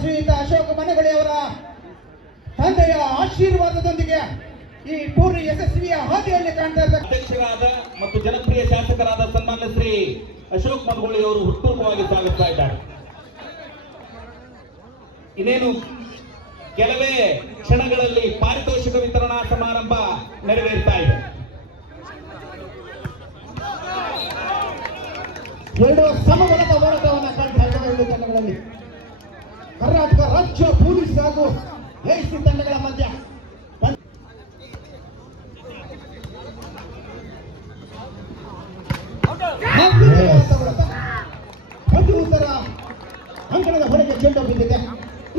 ಶ್ರೀಯುತ ಅಶೋಕ್ ಮನಗಳಿ ಅವರ ತಂದೆಯ ಆಶೀರ್ವಾದದೊಂದಿಗೆ ಈ ಟೂರ್ ಯಶಸ್ವಿಯ ಹಾದಿಯಲ್ಲಿ ಕಾಣ್ತಾ ಇದ್ದ ಅಧ್ಯಕ್ಷರಾದ ಮತ್ತು ಜನಪ್ರಿಯ ಶಾಸಕರಾದ ಸನ್ಮಾನ್ಯ ಶ್ರೀ ಅಶೋಕ್ ಮನಗೋಳಿ ಅವರು ಹುಟ್ಟುಹಬ್ಬವಾಗಿ ಸ್ವಾಗತಿಸ್ತಾ ಇದ್ದಾರೆ. ಇನ್ನೇನು ಕೆಲವೇ ಕ್ಷಣಗಳಲ್ಲಿ ಪಾರಿತೋಷಿಕ ವಿತರಣಾ ಸಮಾರಂಭ ನೆರವೇರ್ತಾ ಇದೆ. ಎರಡು ಸಮಬಲದ ಹೋರಾಟವನ್ನು ಕಾಣ್ತಾ ಇದ್ದಾರೆ ಎರಡು ತಂಡಗಳಲ್ಲಿ. ಕರ್ನಾಟಕ ರಾಜ್ಯ ಪೊಲೀಸ್ ಹಾಗೂ ಎಸಿ ತಂಡಗಳ ಮಧ್ಯ ಒಂದು ಉತ್ತರ ಅಂಕಣದ ಹೊರಗೆ ಚೆಂಡು ಬಿದ್ದಿದೆ.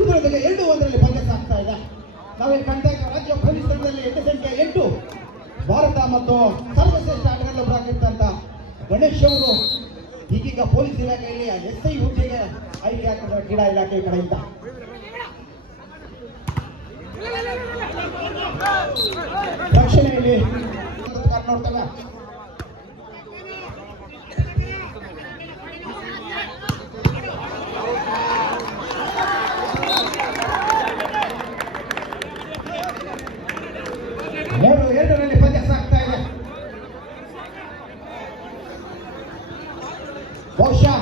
ಇದರೊಂದಿಗೆ 2-1 ಪಂದ್ಯ ಸಾಗ್ತಾ ಇದೆ. ನಾವೇನು ಕಾಣ್ತಾ ಇದ್ದೇವೆ ರಾಜ್ಯ ಪೊಲೀಸ್ ತಂಡದಲ್ಲಿ 8 ಸಂಖ್ಯೆ 8 ಭಾರತ ಮತ್ತು ಸರ್ವಶ್ರೇಷ್ಠ ಆಟಗಾರರಾಗಿರ್ತಂತ ಗಣೇಶ್ ಅವರು ಈಗೀಗ ಪೊಲೀಸ್ ಇಲಾಖೆಯಲ್ಲಿ SI ಹುದ್ದೆಗೆ ಆಯ್ಕೆ ಆಗ್ತದೆ ಕ್ರೀಡಾ ಇಲಾಖೆ ಕಡೆಯಿಂದ. ರಕ್ಷಣೆಯಲ್ಲಿ ನೋಡ್ತೇವೆ. ಎರಡರಲ್ಲಿ ಪಂದ್ಯ ಸಾಗ್ತಾ ಇದೆ. ಬಹುಶಃ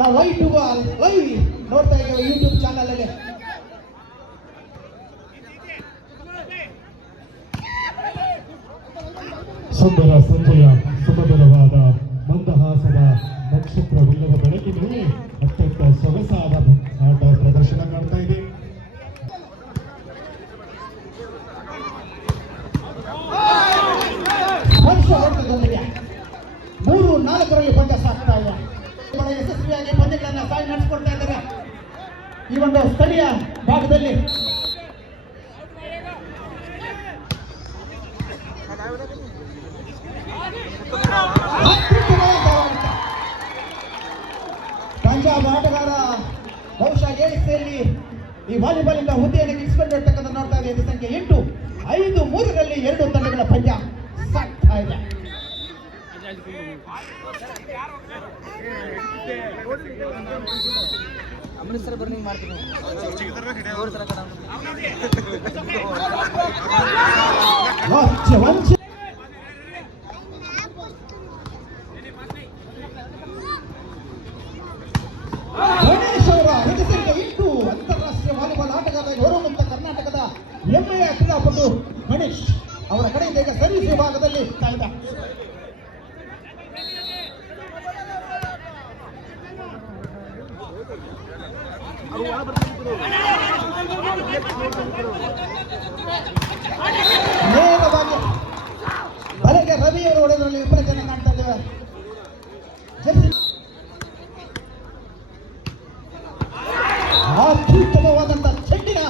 ನಾವು ಲೈವ್ ನೋಡ್ತಾ ಇದ್ದೇವೆ ಯೂಟ್ಯೂಬ್ ಚಾನಲ್ ಅಲ್ಲಿ. ಸುಂದರ ಸಂಜೆಯ ಸುಮಧುರವಾದ ಮಂದಹಾಸದ ನಕ್ಷತ್ರವಿಲ್ಲದ ಬೆಳಕಿನಲ್ಲಿ ಅತ್ಯಂತ ಸೊಗಸಾದ ಆಟ ಪ್ರದರ್ಶನ ಕಾಣ್ತಾ ಇದೆ. ವರ್ಷದೊಂದಿಗೆ 3-4ರಲ್ಲಿ ಪಂದ್ಯ ಸಾಗ್ತಾ ಇದೆ. ಯಶಸ್ವಿಯಾಗಿ ಪಂದ್ಯಗಳನ್ನ ಸಾಗಿ ನಡೆಸಿಕೊಡ್ತಾ ಇದ್ದಾರೆ ಈ ಒಂದು ಸ್ಥಳೀಯ ಭಾಗದಲ್ಲಿ. ಪಂಜಾಬ್ ಆಟಗಾರ ಬಹುಶಃ ಎಸಿಯಲ್ಲಿ ಈ ವಾಲಿಬಾಲ್ ಇಂದ ಹುದ್ದೆಯನ್ನು ಗಿಟ್ಟಿಸಿಕೊಂಡಿರ್ತಕ್ಕಂಥ ನೋಡ್ತಾ ಇದೆ. ಸಂಖ್ಯೆ 8 5-3ರಲ್ಲಿ 2 ತಂಡಗಳ ಪಂದ್ಯ ಸಾಗ್ತಾ ಇದೆ. ಅಮೃತಸರ ಬರ್ನಿಂಗ್ ಮಾಡ್ತೀನಿ. ಗಣೇಶ್ ಅವರ ಸಂಖ್ಯೆ 8 ಅಂತಾರಾಷ್ಟ್ರೀಯ ವಾಲಿಬಾಲ್ ಆಟಗಾರರಾಗಿ ಹೊರಹೊಮ್ಮುವಂತ ಕರ್ನಾಟಕದ ಹೆಮ್ಮೆಯ ಕ್ರೀಡಾಪಟು ಗಣೇಶ್ ಅವರ ಕಡೆಯಿಂದ ಈಗ ಸರ್ವಿಸ್ ವಿಭಾಗದಲ್ಲಿ ಇದೆ. ನೇರವಾಗಿ ಬಲೆಗೆ ರವಿಯವರು ಹೊಡೆದರಲ್ಲಿ ವಿಪರೀತನ ಕಾಣ್ತಾ ಇದ್ದೇವೆ. ಅತ್ಯುತ್ತಮವಾದಂತಹ ಚೆಂಡಿನ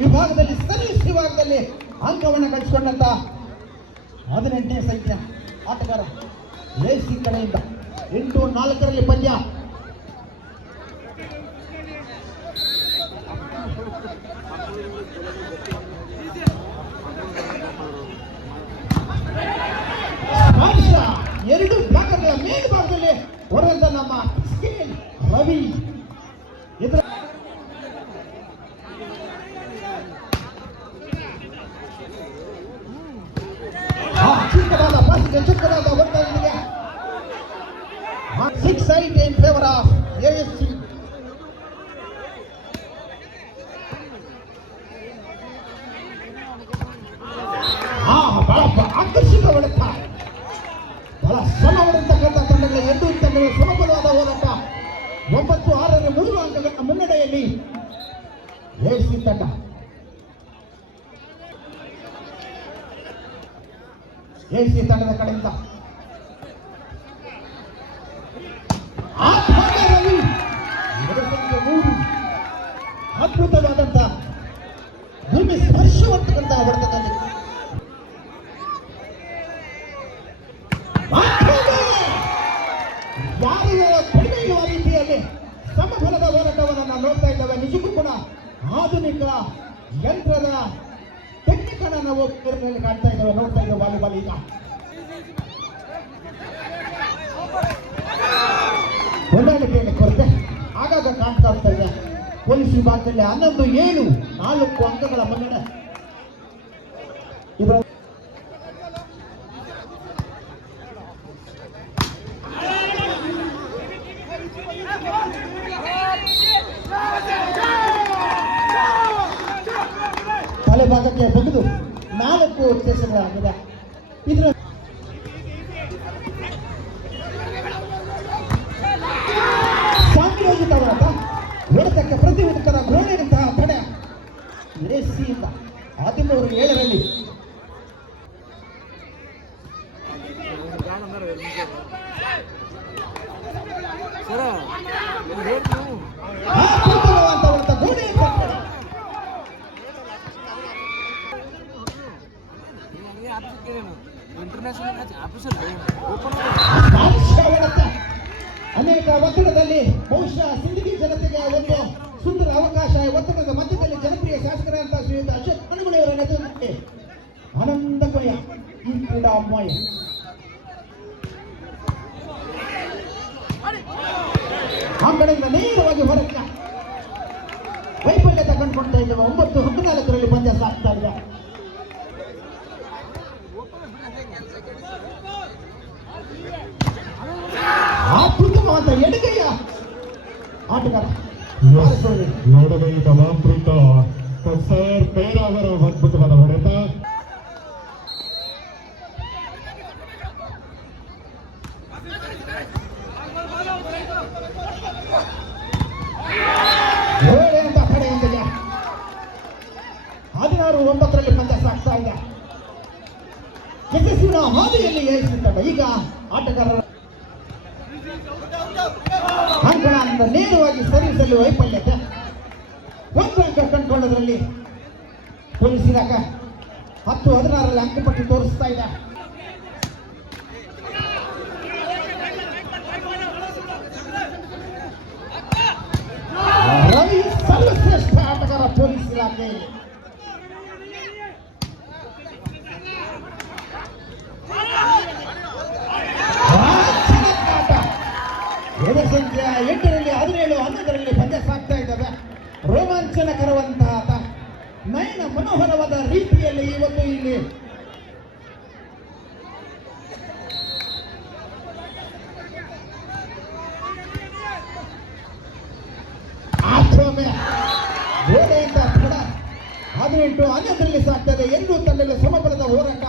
ವಿಭಾಗದಲ್ಲಿ ಸರ್ವಿಸ್ ವಿಭಾಗದಲ್ಲಿ ಅಂಕವನ್ನು ಗಳಿಸಿಕೊಂಡಂತ 18ನೇ ಸಂಖ್ಯೆ ಆಟಗಾರ ಎಸಿ ಕಡೆಯಿಂದ 8-4ರಲ್ಲಿ ಪಂದ್ಯ. ಎರಡು ಭಾಗಗಳ ಮೇಲ್ಭಾಗದಲ್ಲಿ ಹೊಡೆದ ನಮ್ಮ ಸ್ಕೇಲ್ ರವಿ ಇದರ ಚಿಕ್ಕದಾದ ಪಾಸಿಗೆ ಚಿಕ್ಕದಾದ ಒತ್ತಡಕ್ಕೆ 6-8 in favor of ASC. ಆಕರ್ಷಕ ಹೊಡೆತ ಬಹಳ ಶ್ರಮ ಹೊಡೆತಕ್ಕಂಥ ತಂಡಗಳ 2 ತಂಡಗಳ ಸಮಬಲವಾದ ಹೋರಾಟ. 9-6ರ 3 ಅಂಕಗಳ ಮುನ್ನಡೆಯಲ್ಲಿ ಎಸಿ ತಂಡ. ಎಸಿ ತಂಡದ ಕಡೆಯಿಂದ ರವಿ 2-3 ಅದ್ಭುತವಾದಂತ ಭೂಮಿ ಸ್ಪರ್ಶವರ್ತಕ್ಕಂಥ ಹೊಡೆತದಲ್ಲಿ ಕಡಿಮೆ ಇರುವ ರೀತಿಯಲ್ಲಿ ಸಮಬಲದ ಹೋರಾಟವನ್ನು ನಾವು ನೋಡ್ತಾ ಇದ್ದೇವೆ. ನಿಜಕ್ಕೂ ಕೂಡ ಆಧುನಿಕ ಯಂತ್ರದ ಟೆಕ್ನಿಕ್ ಅನ್ನು ನಾವು ಕಾಣ್ತಾ ಇದ್ದೇವೆ, ನೋಡ್ತಾ ಇದ್ದೇವೆ ವಾಲಿಬಾಲ್. ಈಗ ಹೊಂದಾಣಿಕೆಯಲ್ಲಿ ಕೊರತೆ ಆಗಾಗ ಕಾಣ್ತಾ ಇದೆ. ಪೊಲೀಸ್ ವಿಭಾಗದಲ್ಲಿ 11-7 4 ಅಂಕಗಳ ಮುನ್ನಡೆ. ಇದರ ತಲೆಭಾಗಕ್ಕೆ ಬಗೆದು 4 ಚೇಸುಗಳಾಗಿದೆ. ಇದರ ಸಂಯೋಜಿತವಾದ ಹೊಡೆತಕ್ಕೆ ಪ್ರತಿ ಉತ್ತರ ಗೋಡೆಯಂತಹ ತಡೆ ರೇಸಿಯಿಂದ 13-7 ಸರ ಅದ್ಭುತವಾದಂತಹ ಗೋಡೆ ಇಂಟರ್ನ್ಯಾಷನಲ್ ಮ್ಯಾಚ್ ಆಫೀಸರ್ ಓಪನ್ ಅನೇಕ ಒತ್ತಡದಲ್ಲಿ ಬಹುಶಃ ಸಿಂದಗಿ ಜನತೆಗೆ ಒಂದು ಸುಂದರ ಅವಕಾಶ. ಒತ್ತಡದ ಮಧ್ಯದಲ್ಲಿ ಜನಪ್ರಿಯ ಶಾಸಕರಂತಹ ಶ್ರೀಯುತ ಅಶೋಕ್ ಮನಗುಳಿಯವರ ನೇತೃತ್ವದಲ್ಲಿ ಆನಂದಮಯ ಈ ಕ್ರೀಡಾಮಯ ಅಂಗಡಿಯಿಂದ ನೇರವಾಗಿ ಹೊರಕ್ಕೆ ವೈಫಲ್ಯತೆ ಕಂಡುಕೊಳ್ತಾ ಇದ್ದೇವೆ. 9-14 ಪಂದ್ಯ ಸಾಗ್ತಾ ಇದೆ. ಅತ್ಯುತ್ತಮವಾದ ಎಡಗೈಯ ಆಟಗಾರ ನೋಡಗೈ ಕಲಾಮೃತ ಸರ್ ಪೇರ ಅವರ ಅದ್ಭುತವಾದ ಹೊಡೆತ. ಗೋಡೆಯಿಂದ ಕಡೆಯೊಂದಿಗೆ 16-9 ಪಂದ್ಯ ಸಾಗ್ತಾ ಇದೆ. ಯಶಸ್ವಿನ ಹಾದಿಯಲ್ಲಿ ಏರಿಸಿದ್ದಾರೆ. ಈಗ ಆಟಗಾರರ ಅಂಕಣದಿಂದ ನೇರವಾಗಿ ಸರಿಸಲು ವೈಫಲ್ಯತೆ. 1 ಅಂಕ ಕಂಡುಕೊಳ್ಳೋದ್ರಲ್ಲಿ ಪೊಲೀಸ್ ಇಲಾಖೆ 10-16 ಅಂಕಪಟ್ಟಿ ತೋರಿಸ್ತಾ ಇದೆ. ರವಿ ಸರ್ವಶ್ರೇಷ್ಠ ಆಟಗಾರ ಪೊಲೀಸ್ ಇಲಾಖೆ. ಸಂಖ್ಯೆ 8ರಲ್ಲಿ 17-11 ಪಂದ್ಯ ಸಾಗ್ತಾ ಇದ್ದಾವೆ. ರೋಮಾಂಚನಕರವಂತಹ ನಯನ ಮನೋಹರವಾದ ರೀತಿಯಲ್ಲಿ ಇವತ್ತು ಇಲ್ಲಿ ಗೋಡೆಯಿಂದ ತಡ 18-11 ಸಾಗ್ತದೆ. 2 ತಂಡದಲ್ಲಿ ಸಮಬಲದ ಹೋರಾಟ.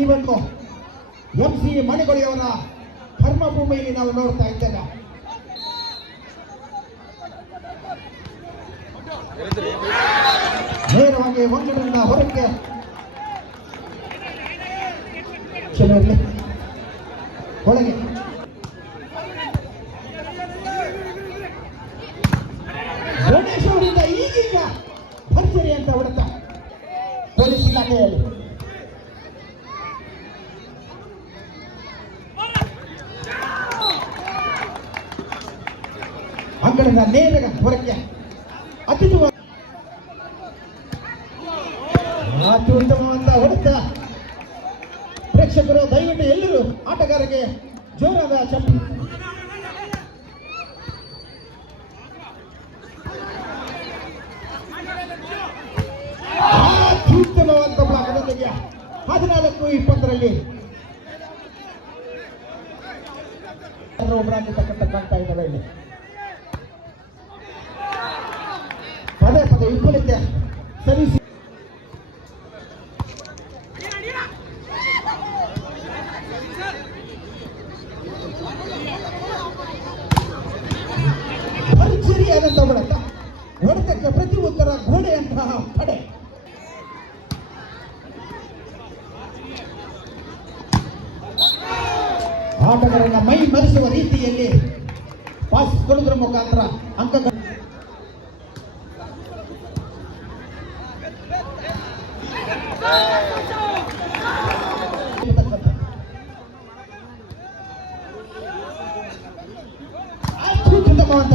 ಈ ಒಂದು MC ಮಣಿಗಳಿಯವರ ಕರ್ಮಭೂಮಿಯಲ್ಲಿ ನಾವು ನೋಡ್ತಾ ಇದ್ದೇವೆ. ನೇರವಾಗಿ ಒಂದರಿಂದ ಹೊರಕ್ಕೆ ಚೆನ್ನೈಲಿ ಒಳಗೆ ಭುವನೇಶ್ವರದಿಂದ ಈಗೀಗ ಭರ್ಜರಿ ಅಂತ ಹೊಡೆತ ಪೊಲೀಸ್ ಇಲಾಖೆಯಲ್ಲಿ. ಅಂಗಡಿನ ನೇರ ಹೊರಕ್ಕೆ ಅತ್ಯುತ್ತಮವಾದ ಹೊಡೆತ. ಪ್ರೇಕ್ಷಕರು ದಯವಿಟ್ಟು ಎಲ್ಲರೂ ಆಟಗಾರರಿಗೆ ಜೋರಾದ ಚಪ್ಪಾಳೆ. ಅತ್ಯುತ್ತಮವಾದ ಬ್ಲಾಕ್ನೊಂದಿಗೆ 14-20 ಒಬ್ಬರಾಗಿರ್ತಕ್ಕಂಥ ಕಾಣ್ತಾ ಇದ್ದಾವೆ. ಇಲ್ಲಿ ಪದೇ ವಿಫಲತೆ ಸರಿಸಿ ಭರ್ಜರಿಯಾದಂತಹ ಹೊಡೆತ. ಹೊಡೆತಕ್ಕೆ ಪ್ರತಿ ಉತ್ತರ ಗೋಡೆಯಂತಹ ಪಡೆ. ಆಟಗಾರನ ಮೈ ಮರೆಸುವ ರೀತಿಯಲ್ಲಿ ಪಾಸ್ ಕೊಡುವುದರ ಮುಖಾಂತರ ಅಂಕಗಳು. ಅತ್ಯುತ್ತಮವಾದ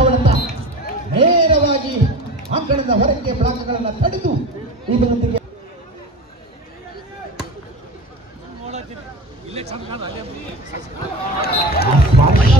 ನೇರವಾಗಿ ಅಂಕಣದ ಹೊರಕ್ಕೆ ಬ್ಲಾಕ್ಗಳನ್ನು ತಡೆದು ಇದರೊಂದಿಗೆ ಸ್ಪರ್ಶ